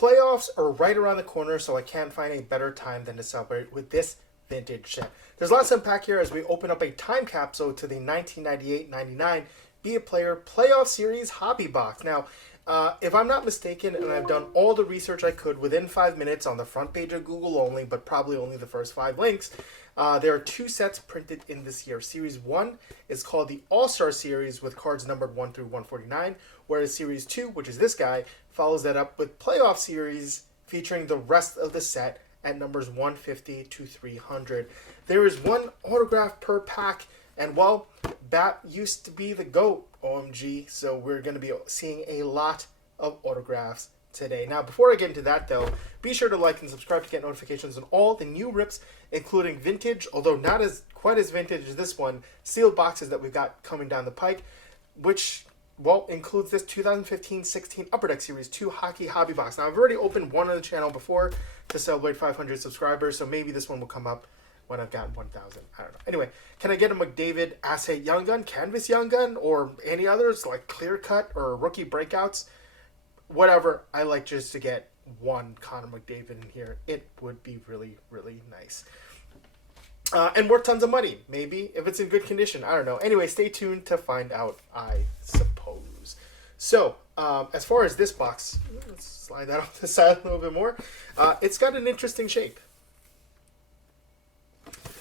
Playoffs are right around the corner, so I can't find a better time than to celebrate with this vintage set. There's lots to unpack here as we open up a time capsule to the 1998-99 Be a Player Playoff Series Hobby Box. Now, if I'm not mistaken, and I've done all the research I could within 5 minutes on the front page of Google only, but probably only the first 5 links, there are 2 sets printed in this year. Series 1 is called the All-Star Series with cards numbered 1 through 149, whereas Series 2, which is this guy, follows that up with Playoff Series featuring the rest of the set at numbers 150 to 300. There is 1 autograph per pack, and well, Bat used to be the GOAT, OMG, so we're going to be seeing a lot of autographs today. Now, before I get into that, though, be sure to like and subscribe to get notifications on all the new rips, including vintage, although not as quite as vintage as this one, sealed boxes that we've got coming down the pike, which, well, includes this 2015-16 Upper Deck Series 2 Hockey Hobby Box. Now, I've already opened one on the channel before to celebrate 500 subscribers, so maybe this one will come up when I've gotten 1,000. I don't know. Anyway, can I get a McDavid Hasek Young Gun, Canvas Young Gun, or any others like Clear Cut or Rookie Breakouts? Whatever. I like just to get 1 Connor McDavid in here. It would be really, really nice. And worth tons of money, maybe, if it's in good condition. I don't know. Anyway, stay tuned to find out, I suppose. So, as far as this box, let's slide that off the side a little bit more. It's got an interesting shape.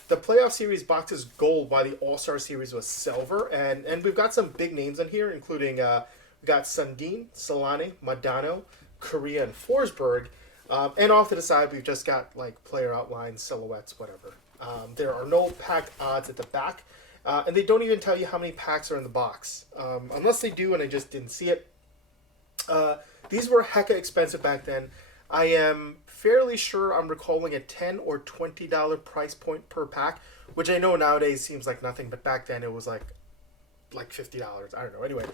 The Playoff Series box is gold, while the All-Star Series was silver. And we've got some big names on here, including we got Sundin, Selanne, Modano, Korea, and Forsberg. And off to the side, we've just got like player outlines, silhouettes, whatever. There are no pack odds at the back. And they don't even tell you how many packs are in the box. Unless they do and I just didn't see it. These were hecka expensive back then. I am fairly sure I'm recalling a $10 or $20 price point per pack, which I know nowadays seems like nothing, but back then it was like $50. I don't know. Anyway,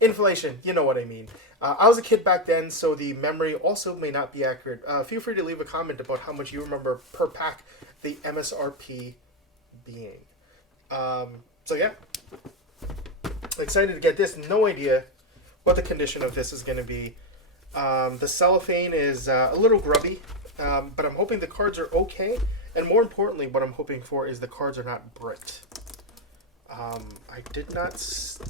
inflation, you know what I mean. I was a kid back then, so the memory also may not be accurate. Feel free to leave a comment about how much you remember per pack, the MSRP being. So yeah, excited to get this. No idea what the condition of this is going to be. The cellophane is a little grubby, but I'm hoping the cards are okay. And more importantly, what I'm hoping for is the cards are not bricked. I did not see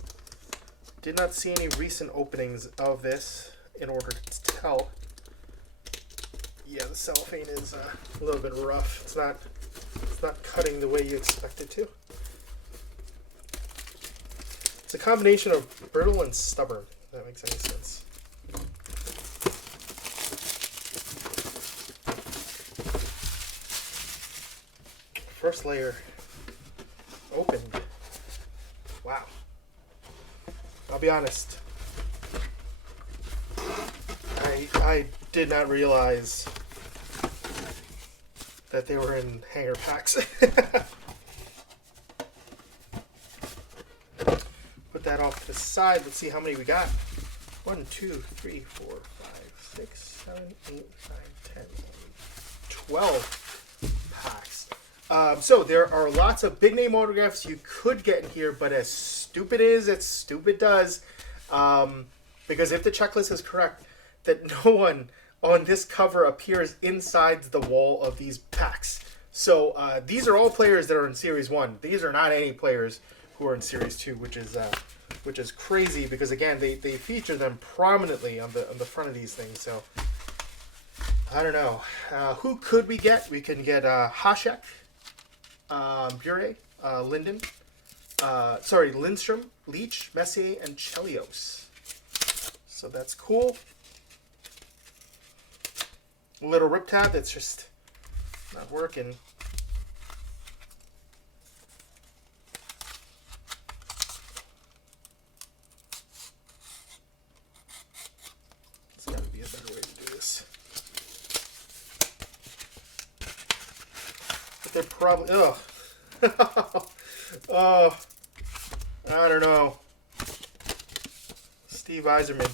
any recent openings of this in order to tell. Yeah, the cellophane is a little bit rough. It's not cutting the way you expect it to. It's a combination of brittle and stubborn, if that makes any sense. First layer opened. Wow. I'll be honest. I did not realize that they were in hanger packs. Put that off to the side. Let's see how many we got. 1, 2, 3, 4, 5, 6, 7, 8, 9, 10, 12 packs. So there are lots of big name autographs you could get in here, but as stupid as stupid does, because if the checklist is correct, that no one on this cover appears inside the wall of these packs. So these are all players that are in Series 1. These are not any players who are in Series 2, which is crazy because again they feature them prominently on the front of these things. So I don't know. Who could we get? We can get Hasek, Bure, Lindstrom, Leach, Messier, and Chelios. So that's cool. A little rip tab that's just not working. There's got to be a better way to do this. But they're probably... Ugh. Oh, I don't know. Steve Yzerman.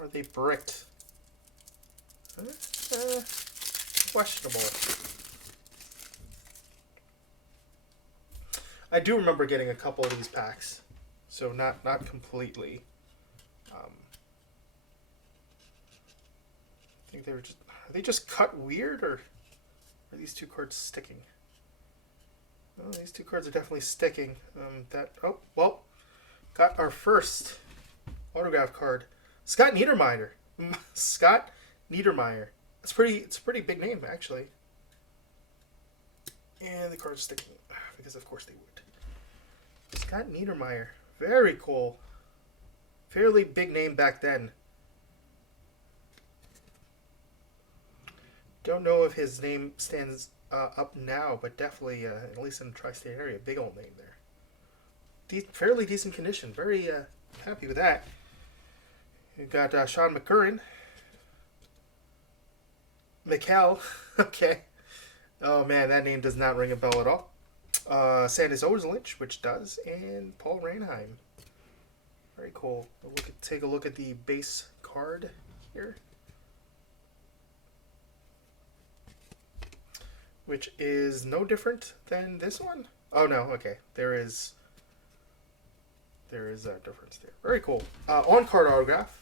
Are they bricked? Questionable. I do remember getting a couple of these packs, so not completely. I think they were just... Are they just cut weird, or are these two cards sticking? Oh, these two cards are definitely sticking. Oh, well, got our first autograph card. Scott Niedermayer. Scott Niedermayer. It's a pretty big name, actually. And the card's sticking, because of course they would. Scott Niedermayer. Very cool. Fairly big name back then. Don't know if his name stands up now, but definitely, at least in the tri-state area, big old name there. Fairly decent condition. Very happy with that. We've got Sean McCurran. Mikkel. Okay. Oh, man, that name does not ring a bell at all. Sanders Oslynch, which does, and Paul Ranheim. Very cool. Take a look at the base card here, which is no different than this one. Oh, no, okay. There is a difference there. Very cool. On-card autograph.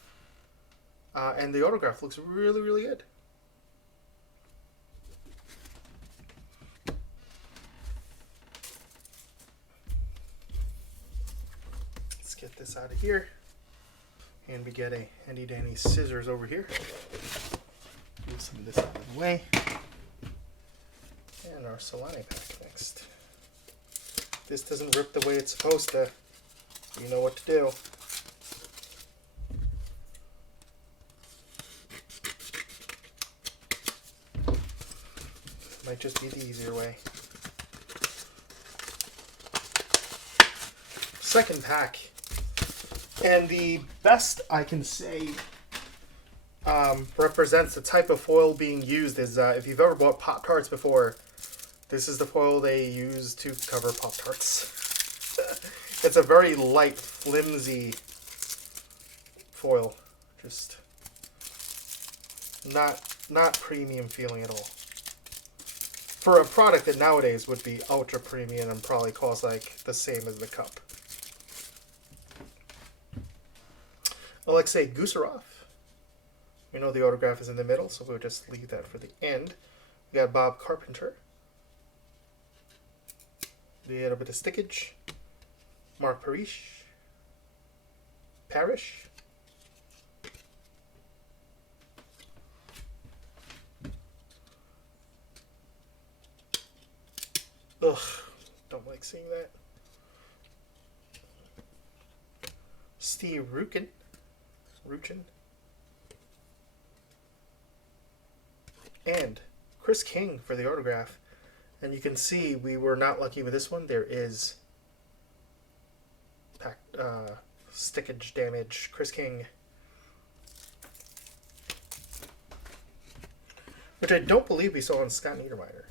And the autograph looks really, really good. Let's get this out of here. And we get a handy-dandy scissors over here. Move some of this out of the way. And our Selanne pack next. This doesn't rip the way it's supposed to. You know what to do. Might just be the easier way. Second pack. And the best I can say represents the type of foil being used is if you've ever bought Pop-Tarts before, this is the foil they use to cover Pop-Tarts. It's a very light, flimsy foil. Just not premium feeling at all. For a product that nowadays would be ultra premium and probably cost like the same as the cup. Alexei Gusarov. We know the autograph is in the middle, so we'll just leave that for the end. We got Bob Carpenter. We had a bit of stickage. Mark Parrish. Ugh, don't like seeing that. Steve Ruchin. And Chris King for the autograph. And you can see we were not lucky with this one. There is stickage damage. Chris King. Which I don't believe we saw on Scott Niedermayer.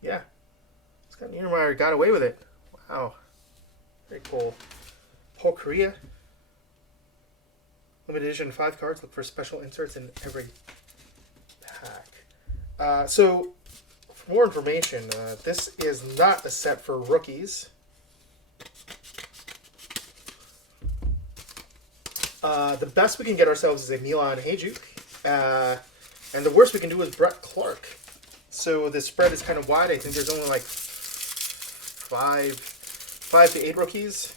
Yeah. Scott Niedermayer got away with it. Wow. Very cool. Paul Correa. Limited edition 5 cards. Look for special inserts in every pack. So, for more information, this is not a set for rookies. The best we can get ourselves is a Milan Hajduk. And the worst we can do is Brett Clark. So the spread is kind of wide. I think there's only like 5 to 8 rookies.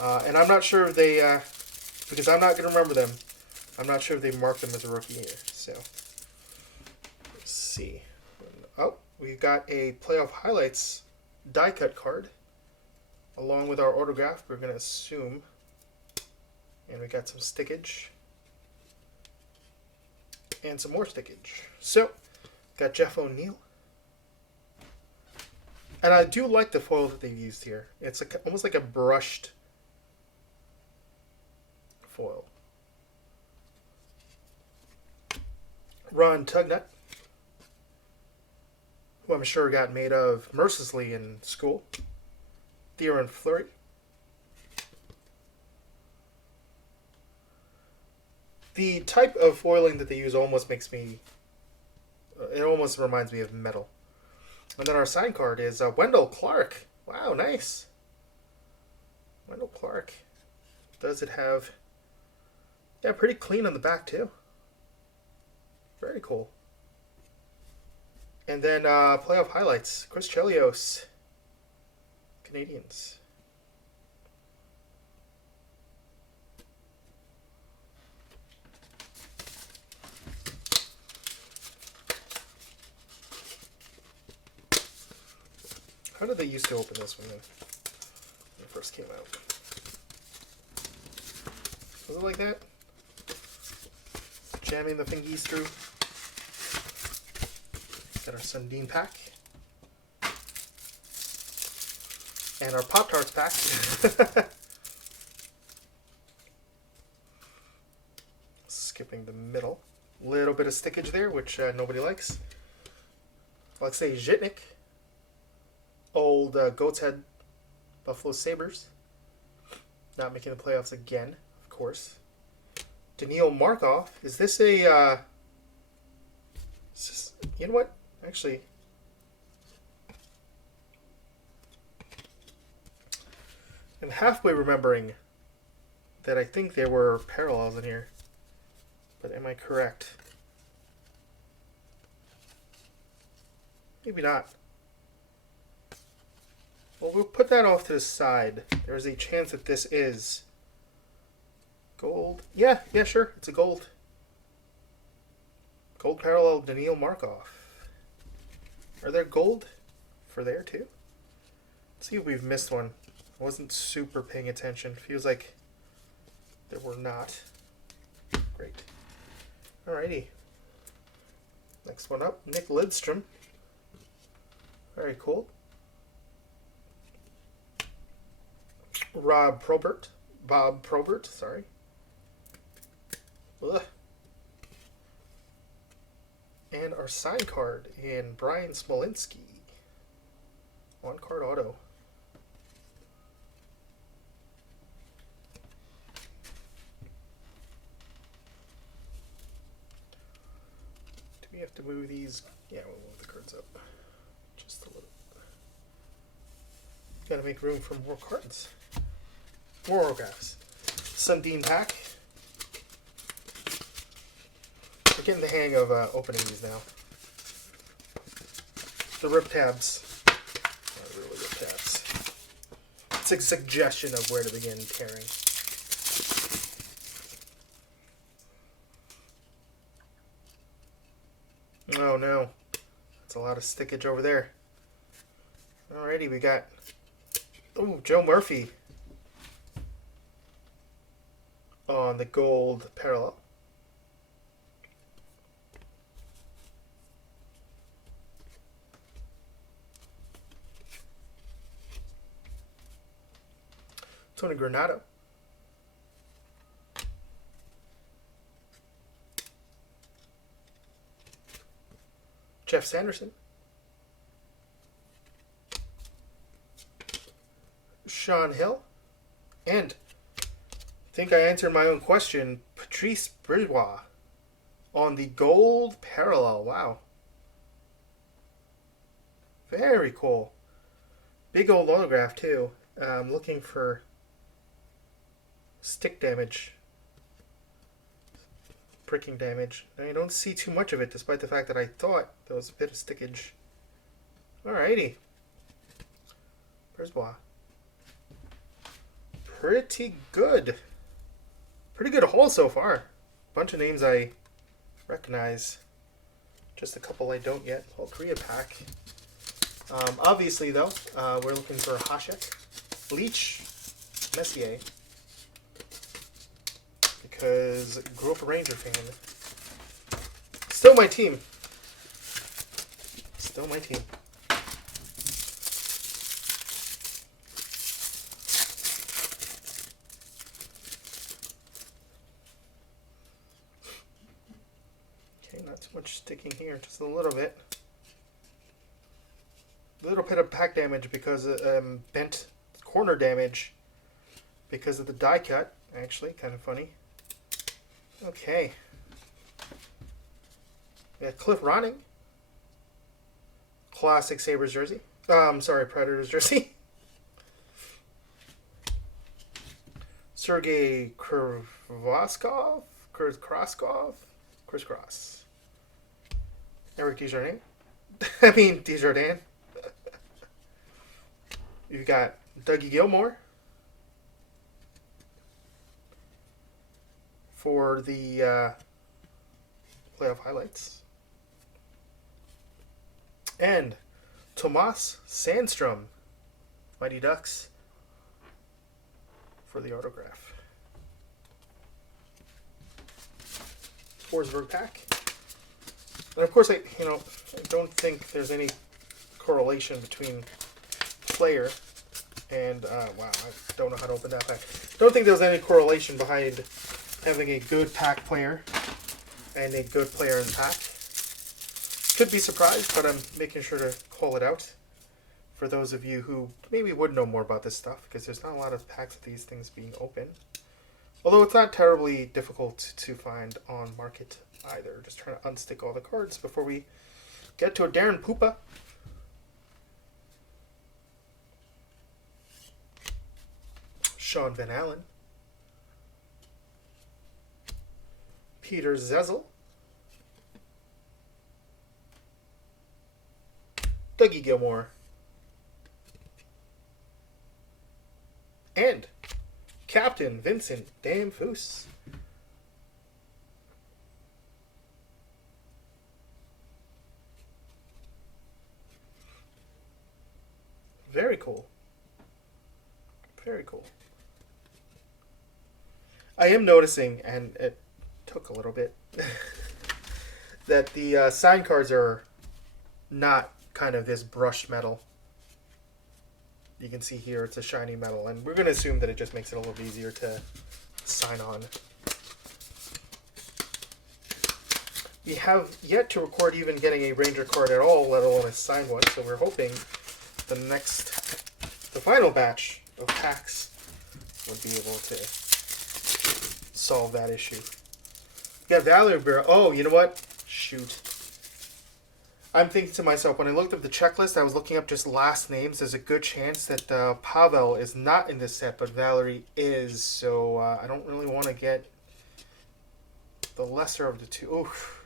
And I'm not sure if they, because I'm not going to remember them, I'm not sure if they marked them as a rookie here. So, let's see. Oh, we've got a Playoff Highlights die cut card along with our autograph. We're going to assume. And we got some stickage. And some more stickage. So, got Jeff O'Neill. And I do like the foil that they've used here. It's almost like a brushed foil. Ron Tugnut, who I'm sure got made of mercilessly in school. Theoren Fleury. The type of foiling that they use almost makes me... it almost reminds me of metal. And then our sign card is Wendell Clark. Wow, nice. Wendell Clark. Does it have... Yeah, pretty clean on the back, too. Very cool. And then playoff highlights. Chris Chelios, Canadians. How did they used to open this when it first came out? Was it like that? Jamming the fingies through. Got our Sundin pack. And our Pop-Tarts pack. Skipping the middle. Little bit of stickage there, which nobody likes. Alexei Zhitnik. Old Goat's Head Buffalo Sabres. Not making the playoffs again, of course. Daniil Markov. Is this a... you know what? Actually... I'm halfway remembering that I think there were parallels in here. But am I correct? Maybe not. Well, we'll put that off to the side. There's a chance that this is gold. Yeah, sure. It's a gold. Gold parallel Daniil Markov. Are there gold for there too? Let's see if we've missed one. I wasn't super paying attention. Feels like there were not. Great. Alrighty. Next one up, Nick Lidstrom. Very cool. Bob Probert, sorry. Ugh. And our sign card in Brian Smolinski. One card auto. Do we have to move these? Yeah, we'll move the cards up. Just a little. Gotta make room for more cards. More autographs. Sundin pack. We're getting the hang of opening these now. The rip tabs. Not really rip tabs. It's a suggestion of where to begin tearing. Oh no. That's a lot of stickage over there. Alrighty, we got... Oh, Joe Murphy. On the gold parallel. Tony Granato. Jeff Sanderson. Sean Hill. And I think I answered my own question. Patrice Brisebois on the gold parallel. Wow. Very cool. Big old autograph too. I'm looking for stick damage. Pricking damage. I don't see too much of it despite the fact that I thought there was a bit of stickage. Alrighty. Brisebois. Pretty good. Pretty good haul so far. Bunch of names I recognize. Just a couple I don't yet. Whole Korea pack. Obviously, though, we're looking for Hasek, Leach, Messier. Because I grew up a Ranger fan. Still my team. Still my team. Not too much sticking here, just a little bit. A little bit of pack damage because of bent corner damage because of the die cut. Actually, kind of funny. Okay. We got Cliff Ronning. Classic Sabres jersey. Sorry, Predators jersey. Sergei Kravaskov, Chris Cross, Eric Desjardins. I mean Desjardins. You got Dougie Gilmore for the playoff highlights, and Tomas Sandstrom, Mighty Ducks, for the autograph. Forsberg pack. And of course, I don't think there's any correlation between player and wow, I don't know how to open that pack. Don't think there's any correlation behind having a good pack player and a good player in pack. Could be surprised, but I'm making sure to call it out for those of you who maybe would know more about this stuff, because there's not a lot of packs of these things being open. Although it's not terribly difficult to find on market either. Just trying to unstick all the cards before we get to a Darren Poopa. Sean Van Allen. Peter Zezel. Dougie Gilmore. And Captain Vincent Damphousse. Very cool. Very cool. I am noticing, and it took a little bit, that the sign cards are not kind of this brushed metal. You can see here it's a shiny metal, and we're going to assume that it just makes it a little easier to sign on. We have yet to record even getting a Ranger card at all, let alone a signed one, so we're hoping the final batch of packs would be able to solve that issue. We got Valerie Bure. Oh, you know what? Shoot. I'm thinking to myself, when I looked up the checklist, I was looking up just last names. There's a good chance that Pavel is not in this set, but Valerie is. So I don't really want to get the lesser of the two. Oof.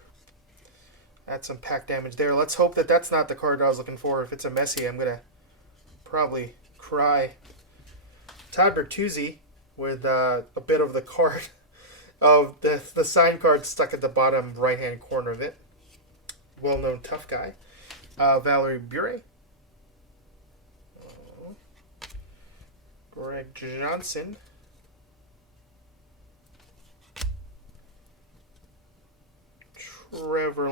That's some pack damage there. Let's hope that that's not the card I was looking for. If it's a Messier, I'm going to probably cry. Todd Bertuzzi with a bit of the card of the sign card stuck at the bottom right-hand corner of it. Well-known tough guy. Valerie Bure. Greg Johnson. Trevor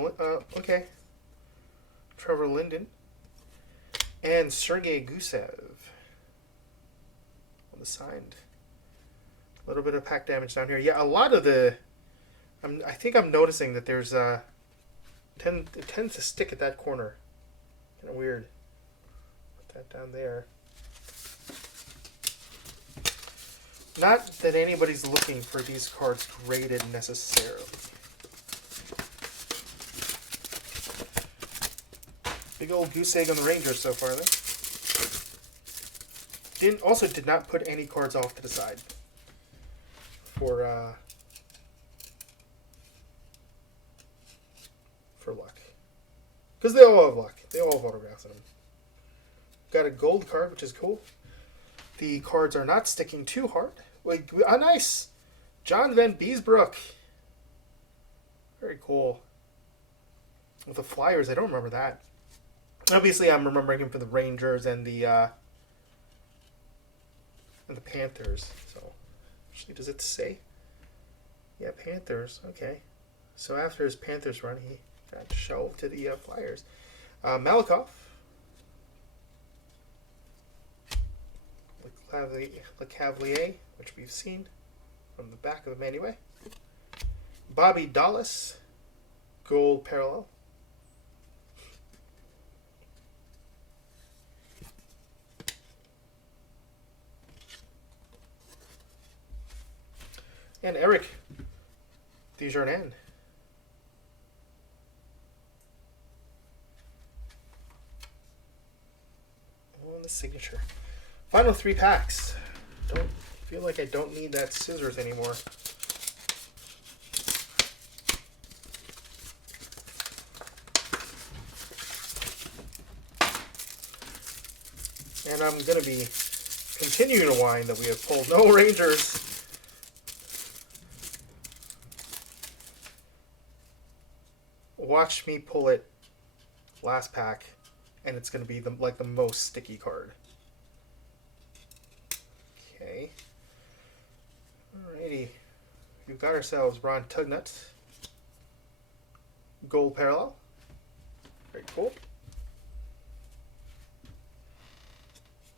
Linden. And Sergei Gusev on the signed. A little bit of pack damage down here. Yeah, a lot of the... I think I'm noticing that there's... it tends to stick at that corner. Kind of weird. Put that down there. Not that anybody's looking for these cards graded necessarily. Big old goose egg on the Rangers so far, though. Did not put any cards off to the side for luck. Because they all have luck. They all have autographs in them. Got a gold card, which is cool. The cards are not sticking too hard. Nice! John Van Beesbrook. Very cool. With the Flyers, I don't remember that. Obviously, I'm remembering him for the Rangers and the Panthers. So, actually, does it say? Yeah, Panthers. Okay. So after his Panthers run, he got shelved to the Flyers. Malakoff. Le Cavalier, which we've seen from the back of Emmanuel. Bobby Dallas. Gold parallel. And Eric Desjardins. On the signature. Final 3 packs. Don't feel like I don't need that scissors anymore. And I'm going to be continuing to whine that we have pulled no Rangers. Watch me pull it last pack, and it's going to be like the most sticky card. Okay. Alrighty. We've got ourselves Ron Tugnut. Gold parallel. Very cool.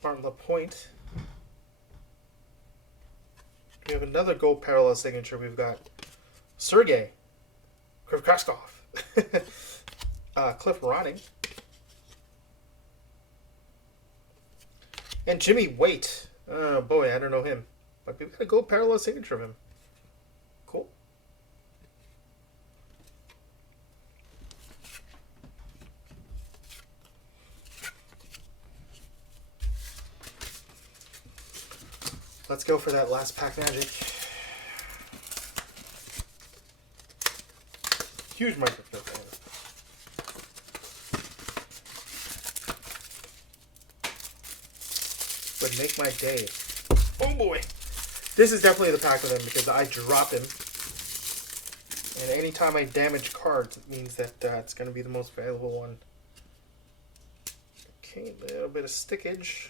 Martin Lapointe. We have another gold parallel signature. We've got Sergei Krivkraskov. Cliff Ronning. And Jimmy Waite. Oh boy, I don't know him. But we've got a gold parallel signature of him. Cool. Let's go for that last pack magic. Huge microfilm. Would make my day. Oh boy. This is definitely the pack of them because I drop him. And anytime I damage cards, it means that it's going to be the most valuable one. Okay, a little bit of stickage.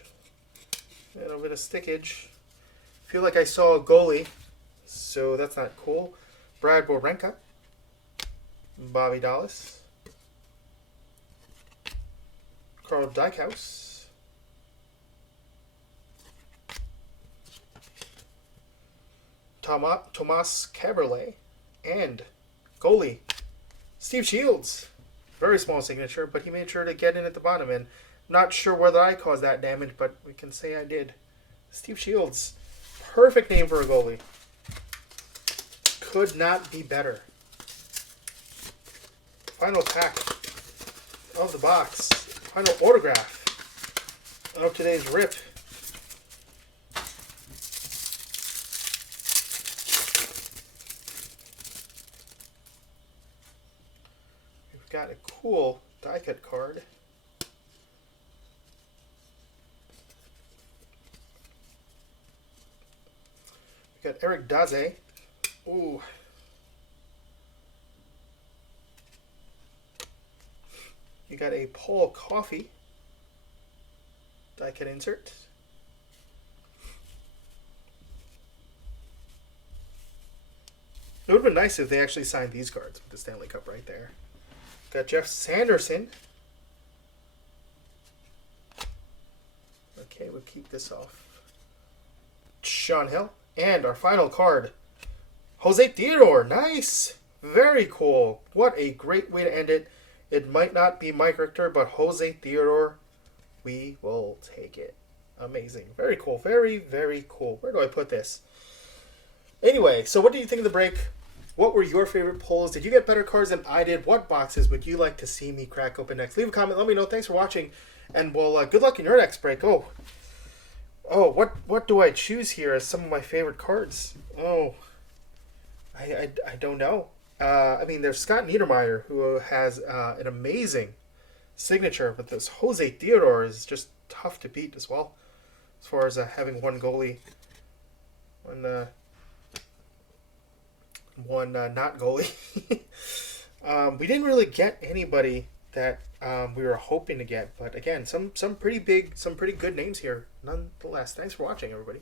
A little bit of stickage. Feel like I saw a goalie, so that's not cool. Brad Borenka. Bobby Dallas. Carl Dykhouse. Tomas Caberlet. And goalie Steve Shields. Very small signature, but he made sure to get in at the bottom. And not sure whether I caused that damage, but we can say I did. Steve Shields. Perfect name for a goalie. Could not be better. Final pack of the box. Final autograph of today's rip. We've got a cool die cut card. We've got Eric Daze. Ooh. You got a Paul Coffey die cut insert. It would have been nice if they actually signed these cards with the Stanley Cup right there. Got Jeff Sanderson. Okay, we'll keep this off. Sean Hill. And our final card, Jose Theodore. Nice. Very cool. What a great way to end it. It might not be Mike Richter, but Jose Theodore, we will take it. Amazing. Very cool. Very, very cool. Where do I put this? Anyway, so what did you think of the break? What were your favorite pulls? Did you get better cards than I did? What boxes would you like to see me crack open next? Leave a comment. Let me know. Thanks for watching. And, well, good luck in your next break. Oh, what do I choose here as some of my favorite cards? Oh, I don't know. I mean, there's Scott Niedermayer, who has an amazing signature, but this Jose Theodore is just tough to beat as well, as far as having one goalie, one not goalie. We didn't really get anybody that we were hoping to get, but again, some pretty good names here nonetheless. Thanks for watching, everybody.